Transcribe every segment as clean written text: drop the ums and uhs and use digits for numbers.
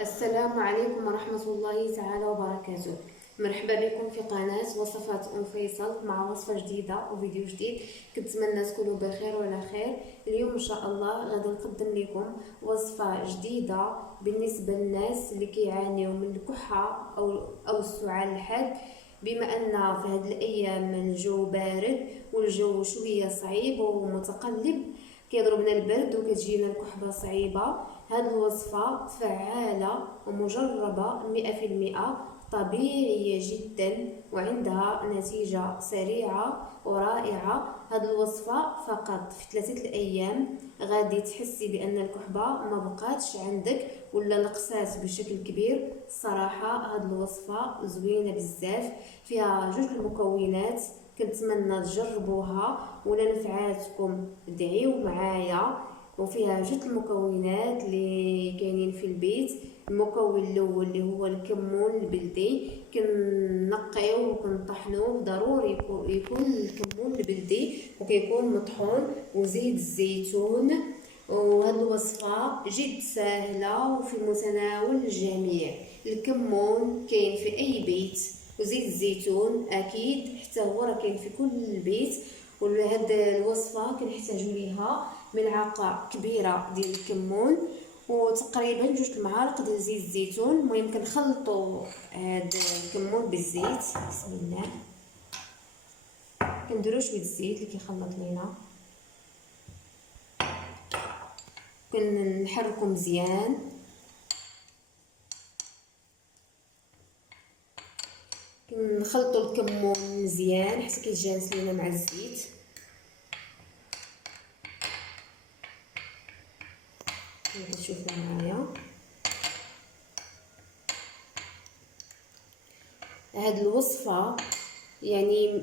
السلام عليكم ورحمة الله تعالى وبركاته. مرحبا بكم في قناة وصفات أم فيصل مع وصفة جديدة وفيديو جديد. كنتمنى تكونوا بخير وعلى خير. اليوم إن شاء الله غادي نقدم لكم وصفة جديدة بالنسبة للناس اللي كيعانيوا من الكحة أو السعال الحاد، بما أن في هذه الأيام الجو بارد والجو شوية صعيب ومتقلب، كيضربنا البرد وكتجينا الكحبة صعيبة. هذه الوصفة فعالة ومجربة 100%، طبيعية جدا وعندها نتيجة سريعة ورائعة. هذه الوصفة فقط في 3 أيام غادي تحسي بأن الكحبة ما بقاتش عندك ولا نقصات بشكل كبير. الصراحة هذه الوصفة زوينة بزاف، فيها 2 المكونات. كنتمنى تجربوها ولا نفعاتكم ادعيو معايا. وفيها 2 المكونات اللي كاينين في البيت. المكون الاول اللي هو الكمون البلدي، كنقيوه وكنطحنوه. ضروري يكون الكمون البلدي وكيكون مطحون، وزيت الزيتون. وهذه الوصفه جد سهله وفي متناول الجميع. الكمون كاين في اي بيت، وزيت الزيتون اكيد حتى هو راه كاين في كل بيت. ولهاد الوصفه كنحتاجو ليها ملعقه كبيره ديال الكمون وتقريبا 2 المعالق ديال زيت الزيتون. المهم كنخلطوا هاد الكمون بالزيت. بسم الله. كنديروا شويه الزيت اللي كيخلط لينا، كنحركوا مزيان. كنخلطوا الكمون مزيان حتى كيتجانس لينا مع الزيت. شوفوا معايا هاد الوصفه، يعني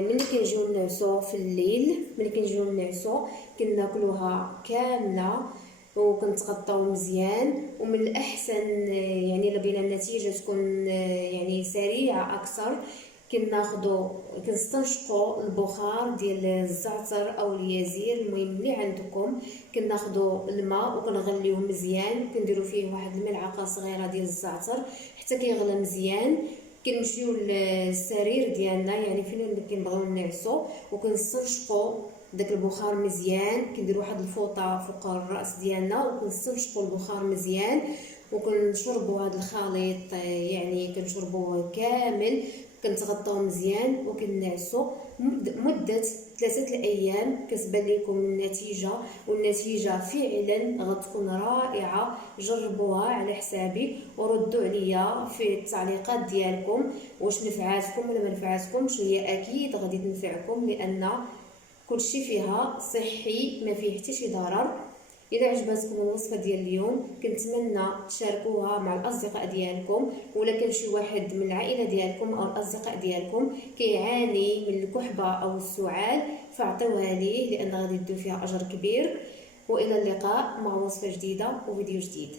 ملي كنجيو نعسو في الليل، ملي كنجيو نعسو كناكلوها كامله وكنتغطاو مزيان. ومن الاحسن يعني الا بغينا النتيجه تكون يعني سريعه اكثر، كنستنشقوا البخار ديال الزعتر او اليازير، المهم اللي عندكم. كناخذوا الماء وكنغليوه مزيان، كنديروا فيه واحد الملعقه صغيره ديال الزعتر حتى كيغلى مزيان. كنمشيو للسرير ديالنا، يعني فين اللي كنبغيو نعسو، وكنستنشقوا داك البخار مزيان. كنديروا واحد الفوطه فوق الراس ديالنا وكنستنشقوا البخار مزيان، وكنشربوا هذا الخليط، يعني كنشربوه كامل. كنتغطاو مزيان وكنعسو مده 3 أيام. كتبان لكم النتيجه، والنتيجه فعلا غتكون رائعه. جربوها على حسابي وردوا عليا في التعليقات ديالكم واش نفعاتكم ولا ما نفعاتكمش. هي اكيد غادي تنفعكم لان كلشي فيها صحي، ما فيه حتى شي ضرر. الى عجبتكم الوصفه ديال اليوم كنتمنى تشاركوها مع الاصدقاء ديالكم، ولا كان شي واحد من العائله ديالكم او الاصدقاء ديالكم كيعاني من الكحبه او السعال، فاعطوها ليه لان غادي يدو فيها اجر كبير. والى اللقاء مع وصفه جديده وفيديو جديد.